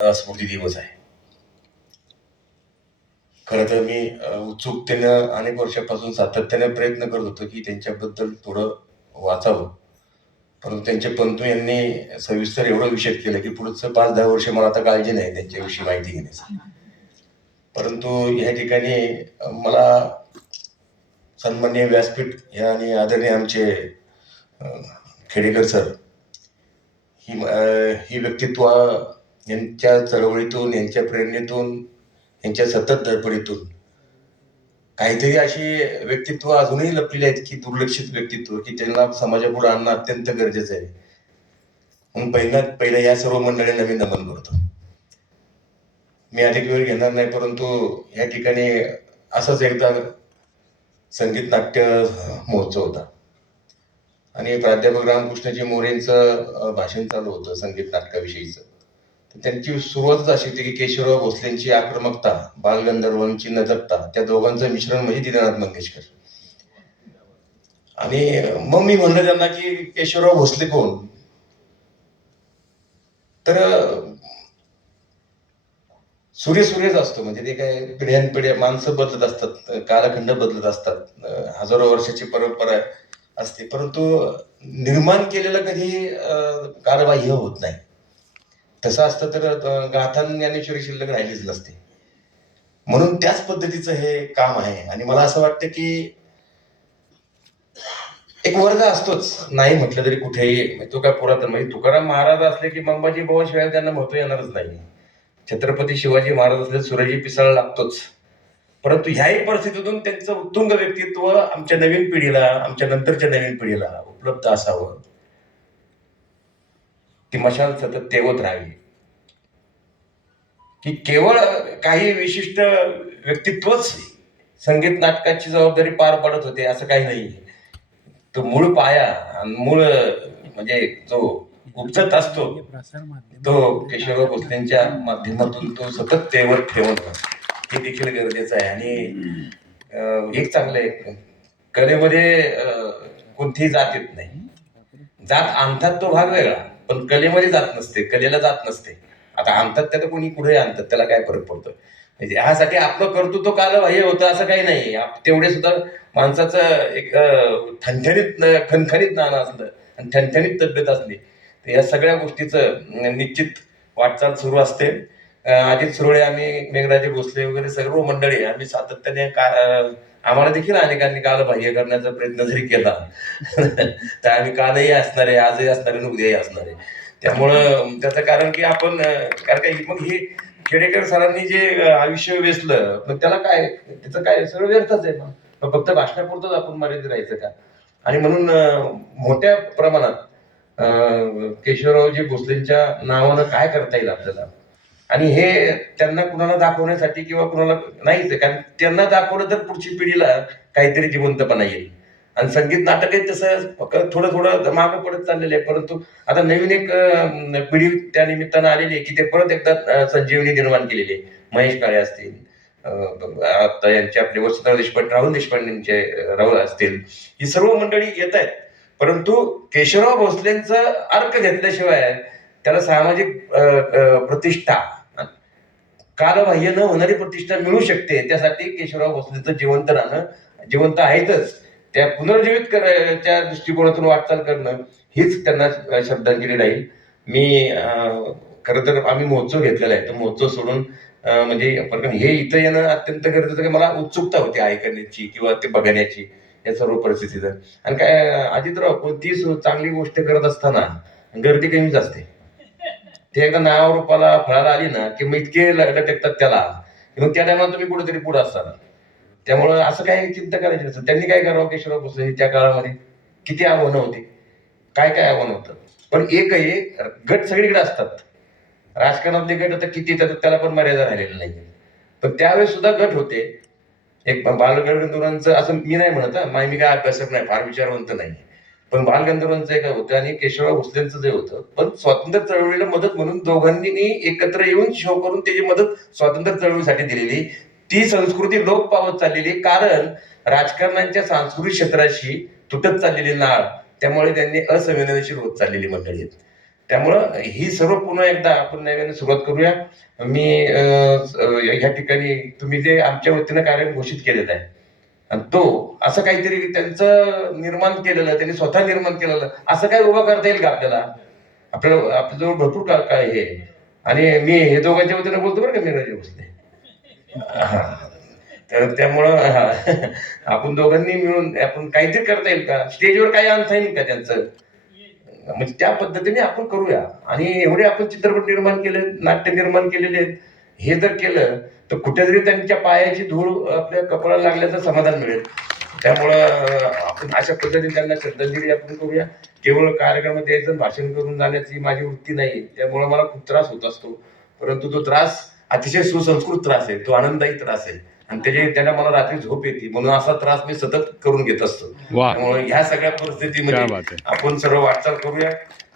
स्मृती दिवस आहे. खरं तर मी उत्सुकतेनं अनेक वर्षापासून सातत्याने प्रयत्न करत होतो की त्यांच्याबद्दल थोडं वाचावं. परंतु त्यांचे पंतू यांनी सविस्तर एवढं विषद केलं की पुढचं 5-10 वर्ष मला आता काळजी नाही त्यांच्याविषयी माहिती घेण्याची. परंतु ह्या ठिकाणी मला सन्माननीय व्यासपीठ या आणि आदरणीय आमचे खेडेकर सर ही व्यक्तित्व यांच्या चळवळीतून, यांच्या प्रेरणेतून, यांच्या सतत धडपडीतून काहीतरी अशी व्यक्तित्व अजूनही लपलेली आहेत की दुर्लक्षित व्यक्तित्व की त्यांना समाजापुढे आणणं अत्यंत गरजेचं आहे. म्हणून पहिलं या सर्व मंडळींना मी नमन करतो. मी अधिक वेळ घेणार नाही, परंतु या ठिकाणी असंच एकदा संगीत नाट्य महोत्सव होता आणि प्राध्यापक रामकृष्णजी मोरेंचं भाषण चालू होतं संगीत नाटकाविषयीचं. तर त्यांची सुरुवातच अशी होती की केशवराव भोसलेंची आक्रमकता, बालगंधर्वांची नजकता, त्या दोघांचं मिश्रण म्हणजे दीनानाथ मंगेशकर. आणि मग मी म्हणलं त्यांना की केशवराव भोसले कोण? तर सूर्यच असतो, म्हणजे ते काय पिढ्यानपिढ्या माणसं बदलत असतात, कालखंड बदलत असतात, हजारो वर्षाची परंपरा असते, परंतु निर्माण केलेलं कधी कालबाह्य होत नाही. तसं असतं तर गाथा ज्ञानेश्वरी शिल्लक राहिलीच नसते. म्हणून त्याच पद्धतीचं हे काम आहे. आणि मला असं वाटतं की एक वर्ग असतोच, नाही म्हटलं तरी कुठेही. तो काय पुरातन, म्हणजे तुकाराम महाराज असले की अंबाजी बुवा शिवाय त्यांना महत्व येणारच नाही. छत्रपती शिवाजी महाराज असले सुरजी पिसाळ लागतोच. परंतु ह्याही परिस्थितीतून त्यांचं उत्तुंग व्यक्तित्व आमच्या नवीन पिढीला, आमच्या नंतरच्या नवीन पिढीला उपलब्ध असावं, ती मशाल सतत तेवत राहावी. की केवळ काही विशिष्ट व्यक्तित्वच संगीत नाटकाची जबाबदारी पार पाडत होते असं काही नाही. तो मूळ पाया आणि मूळ म्हणजे जो उपजत असतो तो केशवराव भोसलेंच्या माध्यमातून तो सतत तेवत ठेवणं हे देखील गरजेचं आहे. आणि एक चांगलं आहे, कलेमध्ये कोणतीही जात येत नाही. जात आणतात तो भाग वेगळा, पण कलेमध्ये जात नसते, कलेला जात नसते. आता आणतात त्याला कोणी पुढे आणतात, त्याला काय फरक पडतो? म्हणजे ह्यासाठी आपलं कर्तृत्व कालबाह्य होतं असं काही नाही. तेवढे सुद्धा माणसाचं एक ठणठणीत खणखणीत नाणं असलं आणि ठणठणीत तब्येत असली तर या सगळ्या गोष्टीचं निश्चित वाटचाल सुरू असते. अजित सुरळे, आम्ही मेघराजे भोसले वगैरे सर्व मंडळी आम्ही सातत्याने आम्हाला देखील अनेकांनी कालबाह्य करण्याचा प्रयत्न जरी केला तर आम्ही कालही असणार आहे, आजही असणार आहे, उद्याही असणार आहे. त्यामुळं त्याचं कारण की आपण कारण काय मग हे खेडेकर सरांनी जे आयुष्य वेचलं, मग त्याला काय, त्याचं काय सगळं व्यर्थच आहे. मग फक्त भाषणापुरतच आपण मर्यादित राहायचं का? आणि म्हणून मोठ्या प्रमाणात केशवरावजी भोसलेंच्या नावानं काय करता येईल आपल्याला, आणि हे त्यांना कुणाला दाखवण्यासाठी किंवा कुणाला नाहीच आहे, कारण त्यांना दाखवलं तर पुढची पिढीला काहीतरी जिवंतपणा येईल. आणि संगीत नाटक आहे तसं थोडं थोडं मागं पडत चाललेलं आहे, परंतु आता नवीन एक पिढी त्या निमित्तानं आलेली आहे की ते परत एकदा संजीवनी निर्माण केलेली आहे. महेश काळे असतील, आता यांचे आपले वसुंधरा देशपांडे, राहुल देशपांडेंचे राहुल असतील, ही सर्व मंडळी येत आहेत. परंतु केशवराव भोसलेंचं अर्क घेतल्याशिवाय त्याला सामाजिक प्रतिष्ठा, कालबाह्य न होणारी प्रतिष्ठा मिळू शकते. त्यासाठी केशवराव भोसलेंचं जिवंत राहणं, जिवंत आहेतच, त्या पुनर्जीवित करायच्या दृष्टिकोनातून वाटचाल करणं हीच त्यांना श्रद्धांजली राहील. मी खरं तर आम्ही महोत्सव घेतलेला आहे, तो महोत्सव सोडून म्हणजे हे इथं येणं अत्यंत गरजेचं, की मला उत्सुकता होती ऐकण्याची किंवा ते बघण्याची या सर्व परिस्थितीचं. आणि काय अजितराव, कोणती चांगली गोष्ट करत असताना गर्दी कमीच असते. ते एकदा नाव रूपाला फळाला आली ना की मग इतके लटकतात त्याला, मग त्या टायमाला तुम्ही कुठेतरी पुढे असताना. त्यामुळं असं काही चिंता करायची नसतं. त्यांनी काय करावं, केशवराव भोसले त्या काळामध्ये किती आव्हानं होती, काय काय आव्हान होतं. पण एकही गट सगळीकडे असतात. राजकारणातले गट आता किती, त्याला पण मर्यादा राहिलेली नाही. पण त्यावेळेस सुद्धा गट होते. एक बालगंधर्वांचं, असं मी नाही म्हणत मी काय अभ्यासक नाही, फार विचारवंत नाही, पण बालगंधर्वांचं एक होतं आणि केशवराव भोसलेंचं जे होतं. पण स्वातंत्र्य चळवळीला मदत म्हणून दोघांनी एकत्र येऊन शो करून त्याची मदत स्वातंत्र्य चळवळीसाठी दिलेली. ती संस्कृती लोप पावत चाललेली, कारण राजकारणाच्या सांस्कृतिक क्षेत्राशी तुटत चाललेली नाळ, त्यामुळे त्यांनी असंवेदनशील होत चाललेली मंडळी आहेत. त्यामुळं ही सर्व पुन्हा एकदा आपण नव्याने सुरुवात करूया. मी ह्या ठिकाणी तुम्ही जे आमच्या वतीनं कार्य घोषित केलेलं आहे आणि तो असं काहीतरी त्यांचं निर्माण केलेलं, त्यांनी स्वतः निर्माण केलेलं असं काय उभं करता येईल का आपल्याला? आपल्याजवळ भरपूर काय हे आहे. आणि मी हे दोघांच्या वतीनं बोलतो बरं का, मी राजे भोसले. हा, तर त्यामुळं आपण दोघांनी मिळून आपण काहीतरी करता येईल का? स्टेजवर काही आणता येईल का त्यांचं? म्हणजे त्या पद्धतीने आपण करूया. आणि एवढे आपण चित्रपट निर्माण केले, नाट्य निर्माण केलेले आहेत. हे जर केलं तर कुठेतरी त्यांच्या पायाची धूळ आपल्या कपाळाला लागल्याचं समाधान मिळेल. त्यामुळं आपण अशा पद्धतीने त्यांना श्रद्धांजली आपण करूया. केवळ कार्यक्रमात यायचं भाषण करून जाण्याची माझी वृत्ती नाही. त्यामुळं मला खूप त्रास होत असतो. परंतु तो त्रास अतिशय सुसंस्कृत त्रास आहे, तो आनंददायी त्रास आहे आणि त्याला मला रात्री झोप येते, म्हणून असा त्रास मी सतत करून घेत असतो. त्यामुळे ह्या सगळ्या परिस्थितीमध्ये आपण सर्व वाटचाल करूया.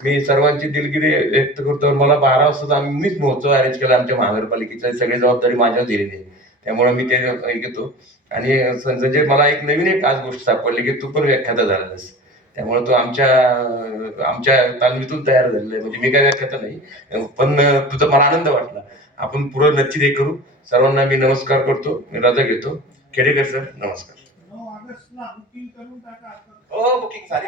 मी सर्वांची दिलगिरी व्यक्त करतो. मला 12 वाजता मीच महोत्सव अरेंज केला आमच्या महानगरपालिकेची, सगळी जबाबदारी माझ्यावर दिलेली आहे. त्यामुळे मी ते घेतो. आणि संजय, मला एक नवीन आज गोष्ट सापडली की तू पण व्याख्याता झालेलास. त्यामुळे तू आमच्या तालमीतून तयार झालेला आहे. म्हणजे मी काय व्याख्याता नाही, पण तुझा मला आनंद वाटला. आपण पुढं नक्की हे करू. सर्वांना मी नमस्कार करतो, मी रजा घेतो. खेडेकर सर, नमस्कार. हो, बुकिंग सारी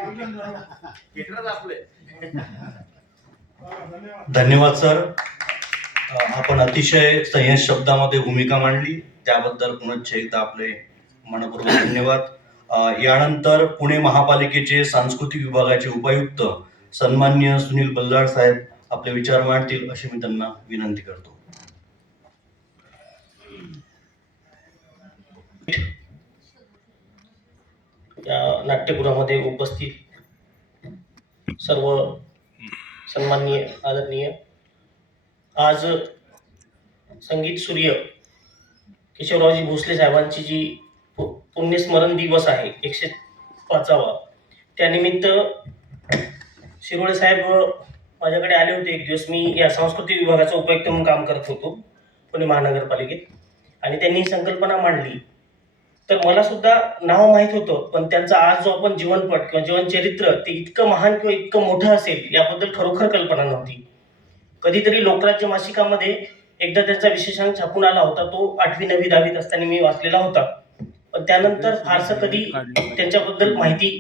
धन्यवाद सर. आपण अतिशय संयत शब्दामध्ये भूमिका मांडली, त्याबद्दल पुनश्च एकदा आपले मनपूर्वक धन्यवाद. यानंतर पुणे महापालिकेचे सांस्कृतिक विभागाचे उपायुक्त सन्माननीय सुनील बल्लाळ साहेब आपले विचार मांडतील अशी मी त्यांना विनंती करतो. या नाट्यगृहामध्ये उपस्थित सर्व सन्माननीय आदरणीय, आज संगीत सूर्य केशवरावजी भोसले साहेबांची जी पुण्यस्मरण दिवस आहे 105वा, त्यानिमित्त शिरोळे साहेब माझ्याकडे आले होते एक दिवस. मी या सांस्कृतिक विभागाचा उपायुक्त म्हणून काम करत होतो पुणे महानगरपालिकेत, आणि त्यांनी ही संकल्पना मांडली. तर मला सुद्धा नाव माहीत होतं, पण त्यांचा आज जो आपण जीवनपट किंवा जीवनचरित्र ते इतकं महान किंवा इतकं मोठं असेल याबद्दल खरोखर कल्पना नव्हती. कधीतरी लोकराज्य मासिकामध्ये एकदा त्यांचा विशेषांक छापून आला होता, तो 8वी 9वी 10वीत असताना मी वाचलेला होता. पण त्यानंतर फारसं कधी त्यांच्याबद्दल माहिती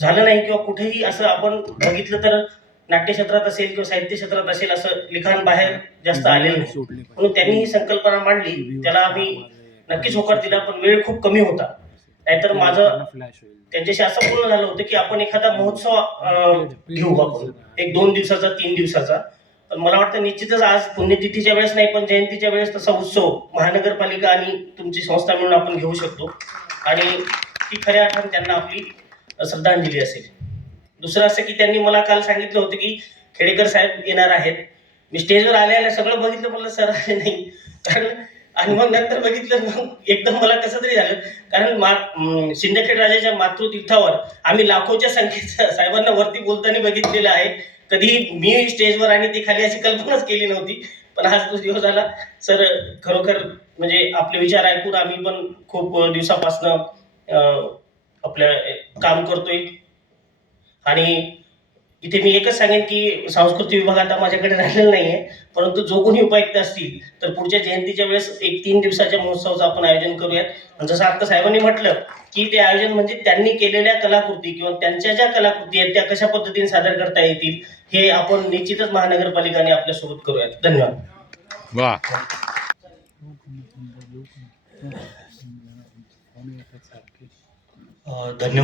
झालं नाही, किंवा कुठेही असं आपण बघितलं तर नाट्य क्षेत्रात असेल किंवा साहित्य क्षेत्रात असेल असं लिखाण बाहेर जास्त आलेलं नाही. म्हणून त्यांनी ही संकल्पना मांडली, त्याला आम्ही नक्कीच होकार दिला, पण वेळ खूप कमी होता. नाहीतर माझं त्यांच्याशी असं बोलणं झालं होतं की आपण एखादा महोत्सव घेऊ, आपण 1-2 दिवसाचा 3 दिवसाचा. पण मला वाटतं निश्चितच आज पुण्यतिथीच्या वेळेस नाही, पण जयंतीच्या वेळेस तसा उत्सव महानगरपालिका आणि तुमची संस्था मिळून आपण घेऊ शकतो, आणि ती खऱ्या अर्थाने त्यांना आपली श्रद्धांजली असेल. दुसरं असं की त्यांनी मला काल सांगितलं होतं की खेडेकर साहेब येणार आहेत. मी स्टेजवर आले सगळं बघितलं, म्हणलं सर आले नाही, कारण आणि मग नंतर बघितलं, मग एकदम मला कसं तरी झालं. कारण सिंदखेड राजाच्या मातृतीर्थावर आम्ही लाखोच्या संख्येत साहेबांना वरती बोलताना बघितलेलं आहे. कधी मी स्टेजवर आणि ती खाली अशी कल्पनाच केली नव्हती. पण आज तो दिवस आला. सर खरोखर म्हणजे आपले विचार ऐकून आम्ही पण खूप दिवसापासनं आपलं काम करतोय. आणि इथे मी एकच सांगेन की सांस्कृतिक विभाग आता माझ्याकडे राहिलेला नाहीये, परंतु जो कोणी उपायुक्त असतील तर पुढच्या जयंतीच्या वेळेस 1-3 दिवसाच्या महोत्सवाचं आपण आयोजन करूयात. आणि जसं आता साहेबांनी म्हटलं की ते आयोजन म्हणजे त्यांनी केलेल्या कलाकृती किंवा त्यांच्या ज्या कलाकृती आहेत त्या कशा पद्धतीने सादर करता येतील हे आपण निश्चितच महानगरपालिकाने आपल्यासोबत करूयात. धन्यवाद. धन्यवाद.